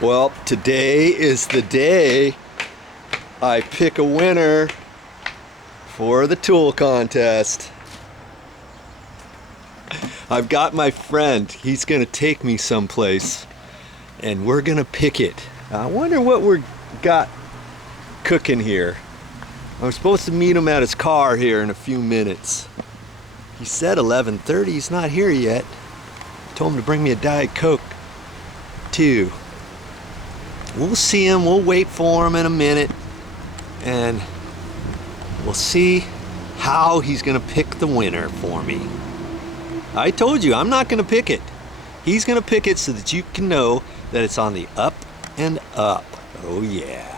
Well, today is the day I pick a winner for the tool contest. I've got my friend. He's gonna take me someplace and we're gonna pick it. I wonder what we're got cooking here. I'm supposed to meet him at his car here in a few minutes. He said 11:30. He's not here yet. I told him to bring me a Diet Coke too. We'll see him. We'll wait for him in a minute and we'll see how he's gonna pick the winner for me. I told you, I'm not gonna pick it. He's gonna pick it so that you can know that it's on the up and up. Oh yeah.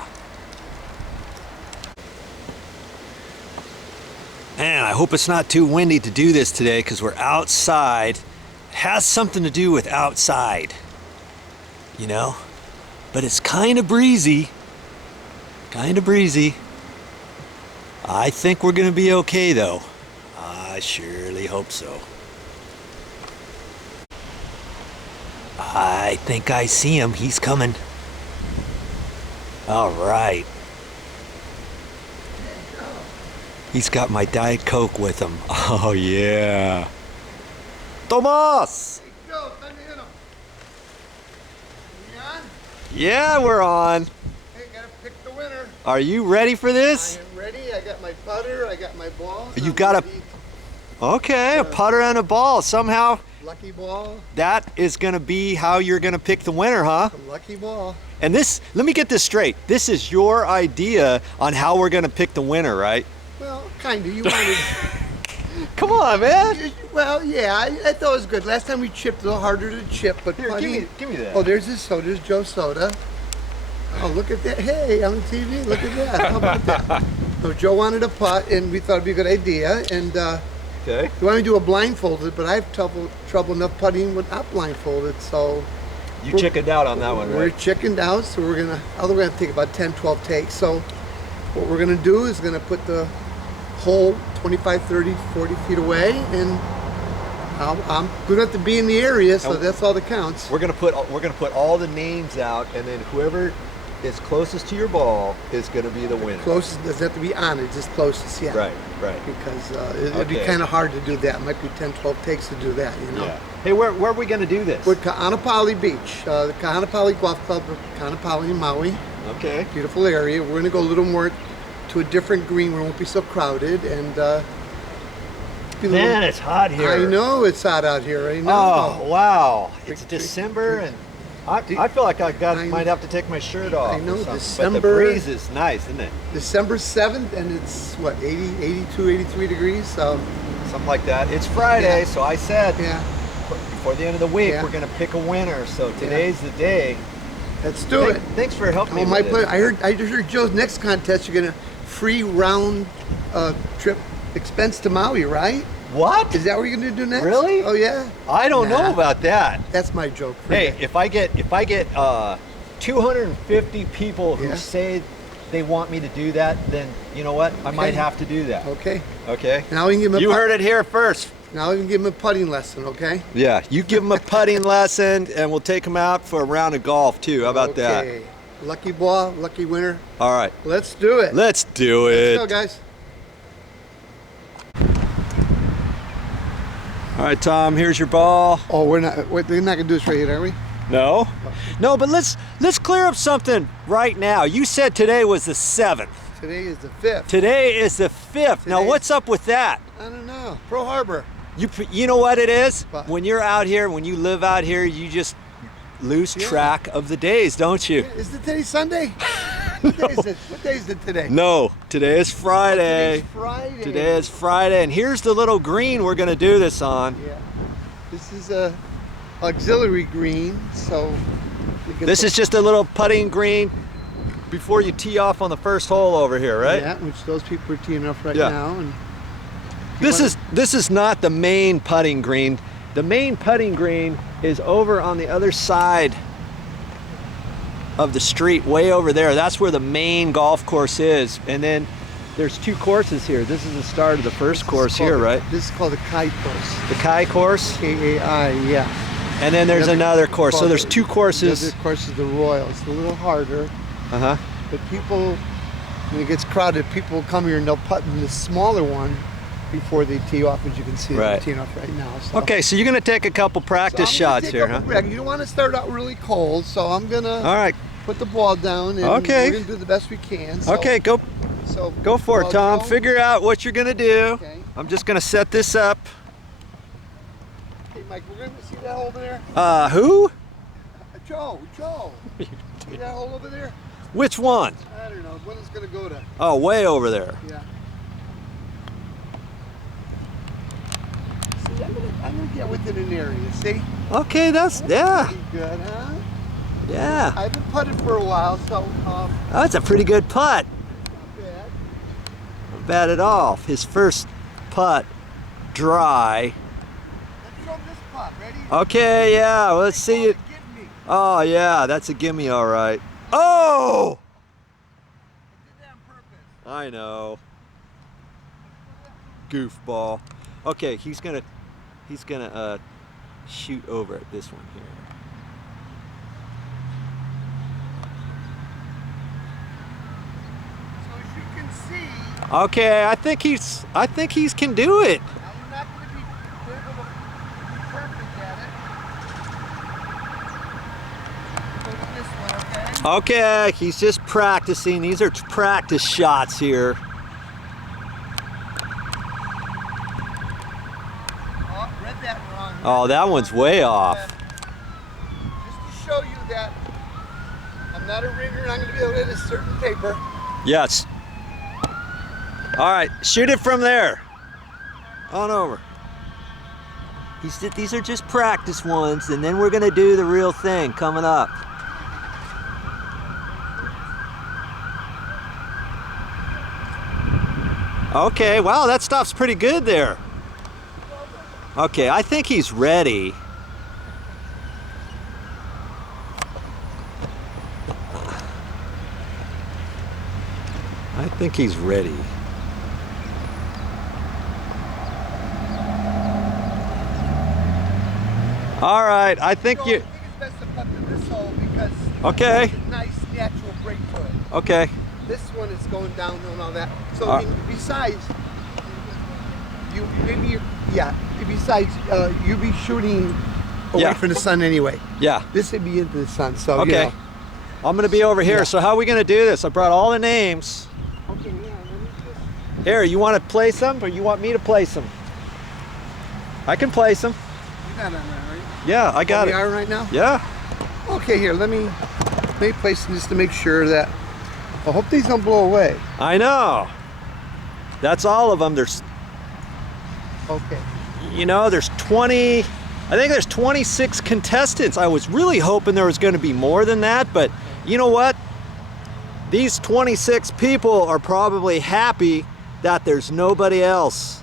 Man, I hope it's not too windy to do this today because we're outside. It has something to do with outside, you know? But it's kind of breezy. Kind of breezy. I think we're gonna be okay though. I surely hope so. I think I see him. He's coming. All right. He's got my Diet Coke with him. Oh yeah. Tomas! Yeah, we're on. Hey, gotta pick the winner. Are you ready for this? I am ready. I got my putter. I got my ball. You got a putter and a ball. Somehow lucky ball. that is gonna be how you're gonna pick the winner, huh? A lucky ball. And this, let me get this straight. This is your idea on how we're gonna pick the winner, right? Well, kind of. You wanted. Come on, man. Well, yeah. I thought it was good. Last time we chipped, a little harder to chip, but Here, funny. give me that. Oh, there's this soda. There's Joe Soda. Oh, look at that. Hey, on TV. Look at that. How about that? So Joe wanted a putt, and we thought it'd be a good idea. And Okay. we want to do a blindfolded, but I have trouble enough putting without blindfolded, so. You chickened out on that one, We're right? chickened out, so we're gonna take about 10, 12 takes. So what we're gonna do is gonna put the hole 25, 30, 40 feet away, and I'm gonna have to be in the area, so that's all that counts. We're gonna put all the names out, and then whoever is closest to your ball is gonna be the winner. Closest doesn't have to be on it, just closest, yeah. Right. Because it'd be Okay. kind of hard to do that. It might be 10, 12 takes to do that, you know. Yeah. Hey, where are we gonna do this? We're at Kaanapali Beach, the Kaanapali Golf Club, Kaanapali, Maui. Okay. Beautiful area. We're gonna go a little more to a different green where it won't be so crowded, and be a little- Man, it's hot here. I know it's hot out here. I know. Oh wow! It's Drink- December, and I feel like might have to take my shirt off. I know, or something. But the December- breeze is nice, isn't it? December 7th, and it's what, 80, 82, 83 degrees. So Something like that. It's Friday, Yeah. so I said yeah, before the end of the week Yeah. we're gonna pick a winner. So today's the day. let's do it. Thanks for helping me. Oh, my with pleasure. it. I just heard Joe's next contest. You're gonna free round trip expense to Maui, right? What? Is that what you're gonna do next? Really? Oh yeah. I don't know Nah. about that. That's my joke. Hey, if I get 250 people who Yeah. say they want me to do that, then you know what? I might Okay. have to do that. Okay. Okay. Now we can give him. You heard it here first. Now we can give him a putting lesson. Okay. Yeah, you give him a putting lesson, and we'll take him out for a round of golf too. How about that? Okay. Lucky ball, lucky winner. All right, Let's do it. let's do Let's it. go, guys. All right, Tom. Here's your ball. Oh, we're not gonna do this right here, are we? No, no, but let's clear up something right now. You said today was the 7th. Today is the 5th. Today is the 5th. Now, Today's- what's up with that? I don't know. Pearl Harbor. You know what it is? What? When you're out here, when you live out here, you just lose track of the days, don't you? Is it today Sunday? What day is it? What day is it today? No, today is Friday. Today's Friday. Today is Friday, and here's the little green we're gonna do this on. Yeah. This is a auxiliary green, so. we can This put- is just a little putting green before you tee off on the first hole over here, right? Yeah, which those people are teeing off right Yeah. now, and This is not the main putting green. The main putting green is over on the other side of the street, way over there. That's where the main golf course is. And then there's two courses here. This is the start of the first course here, right? This is called the Kai course. The Kai course. Kai, yeah. And then there's another course. So there's 2 The courses. other course is the Royal. It's a little harder, Uh-huh. but people, when it gets crowded, people come here and they'll putt in the smaller one before they tee off, as you can see. Right. They're teeing off right now. So. Okay, so you're going to take a couple So practice I'm gonna shots take here, a huh? break. You don't want to start out really cold, so I'm gonna All right. put the ball down and Okay. we're gonna do the best we can. So, Okay, go So for it, ball Tom. go. Figure out what you're going to do. Okay. I'm just going to set this up. Hey, Mike, we're gonna see that hole over there. Who? Joe. See that hole over there? Which one? I don't know. When it's gonna go to? Oh, way over there. Yeah. See, I'm gonna get within an area. See? Okay, yeah. Pretty good, huh? Yeah. I haven't putted for a while, so That's a pretty good putt. not bad. Not bad at all. His first putt dry. Let's show this putt. Ready? Okay, yeah, well, let's see it. Give me. Oh, yeah, that's a gimme, all right. Oh! I did that on purpose. I know. Goofball. Okay, he's gonna shoot over at this one here. So as you can see, Okay, I think he's can do it. I'm not gonna be able to be perfect at it. Go to this one, okay? Okay, he's just practicing. These are practice shots here. Oh, read that wrong. Oh, that one's way off. Just to show you that I'm not a ringer and I'm going to be able to hit a certain paper. Yes. All right, shoot it from there. On over. These are just practice ones, and then we're gonna do the real thing coming up. Okay, wow, that stuff's pretty good there. Okay, I think he's ready. I think he's ready. All right, I think So you. I think it's best to putt to this hole because Okay. it's a nice natural break to it. Okay. This one is going downhill and all that. So besides, besides you be shooting away Yeah. from the sun anyway. Yeah. This would be into the sun. So you Okay. know. I'm gonna be over here. Yeah. So how are we gonna do this? I brought all the names. Okay, yeah. Let me just. Here, you want to place them, or you want me to place them? I can place them. You got on there, right? Yeah, I got We it. are right now. Yeah. Okay, here. Let me place them just to make sure that. I hope these don't blow away. I know. That's all of them. There's, Okay. there's 20. I think there's 26 contestants. I was really hoping there was going to be more than that, but you know what? These 26 people are probably happy that there's nobody else.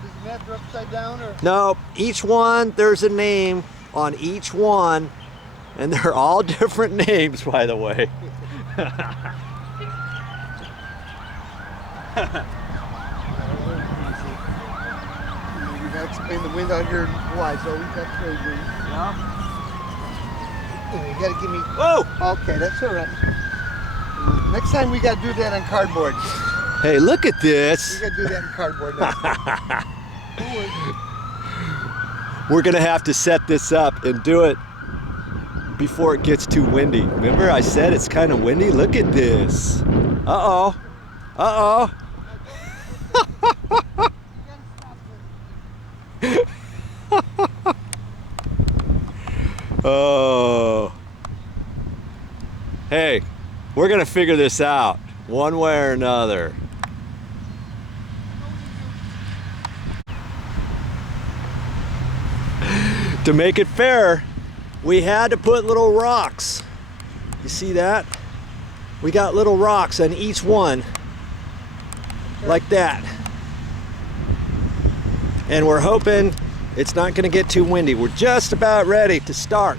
Does the map upside down or? No, each one, there's a name on each one, and they're all different names, by the way. You gotta explain the wind out here in Hawaii, so we got trade wind. You gotta give me. Whoa! Okay, that's all right. Next time we gotta do that on cardboard. Hey, look at We this. gotta do that on cardboard next time. We're gonna have to set this up and do it before it gets too windy. Remember I said it's kind of windy? Look at this. Uh-oh. Uh-oh. Oh. Hey, we're gonna figure this out one way or another. To make it fair, we had to put little rocks. You see that? We got little rocks on each one, like that. And we're hoping it's not gonna get too windy. We're just about ready to start.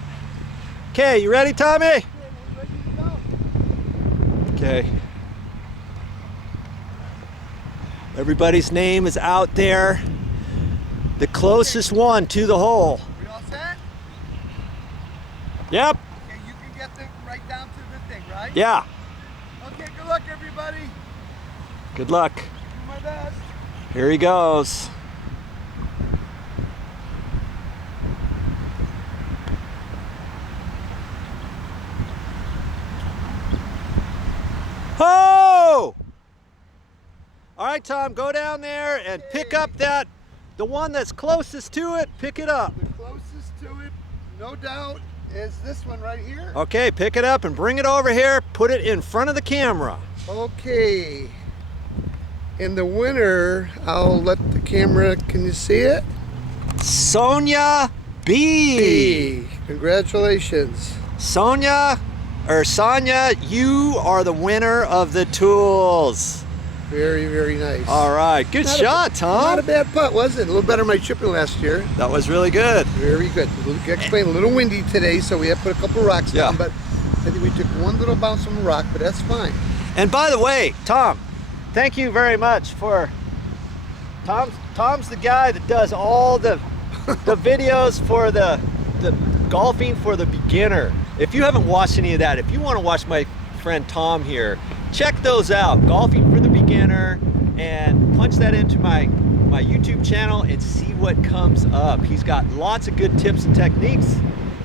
Okay, you ready, Tommy? Okay. Everybody's name is out there. The closest one to the hole. We all set? Yep. Okay, you can get them right down to the thing, right? Yeah. Okay, good luck, everybody. Good luck. Do my best. Here he goes. Oh! All right, Tom, go down there and pick up the one that's closest to it, pick it up. The closest to it, no doubt, is this one right here. Okay, pick it up and bring it over here, put it in front of the camera. Okay. And the winner, I'll let the camera, can you see it? Sonia B. Congratulations. Sonia, you are the winner of the tools. Very, very nice. All right, good shot, Tom. Not a bad putt, was it? A little better than my chipping last year. That was really good. Very good. Explain a little windy today, so we had to put a couple rocks down, but I think we took one little bounce from a rock, but that's fine. And by the way, Tom, thank you very much for Tom's the guy that does all the videos for the golfing for the beginner. If you haven't watched any of that, if you want to watch my friend Tom here, check those out. Golfing for the beginner, and punch that into my YouTube channel and see what comes up. He's got lots of good tips and techniques.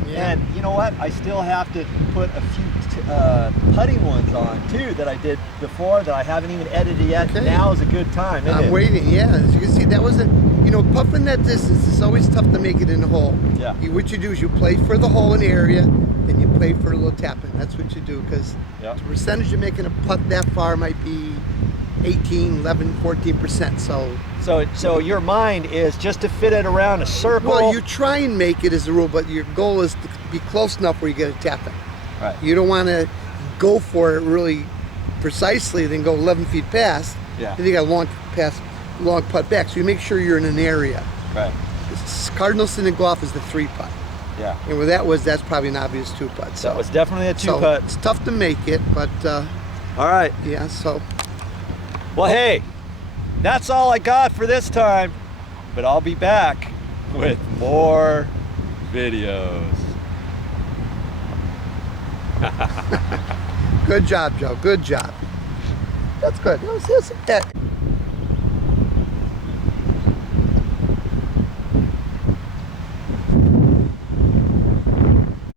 Yeah. And you know what? I still have to put a few putting ones on too that I did before that I haven't even edited yet. Okay. Now is a good time, isn't I'm it? waiting, yeah. As you can see, that wasn't, puffing that distance, it's always tough to make it in the hole. Yeah. What you do is you play for the hole in the area, and you play for a little tap-in. That's what you do, because Yeah. the percentage of making a putt that far might be 18, 11, 14%. So your mind is just to fit it around a circle. Well, you try and make it as a rule, but your goal is to be close enough where you get a tap-in. Right. You don't want to go for it really precisely, then go 11 feet past. Yeah. Then you got a long putt back. So you make sure you're in an area. Right. Cardinal sin in golf is the 3-putt. Yeah. And where that's probably an obvious 2-putt. So That was definitely a so 2-putt. it's tough to make it, but All right. yeah, so. Well, hey, that's all I got for this time, but I'll be back with more videos. Good job, Joe. Good job. That's good. That was,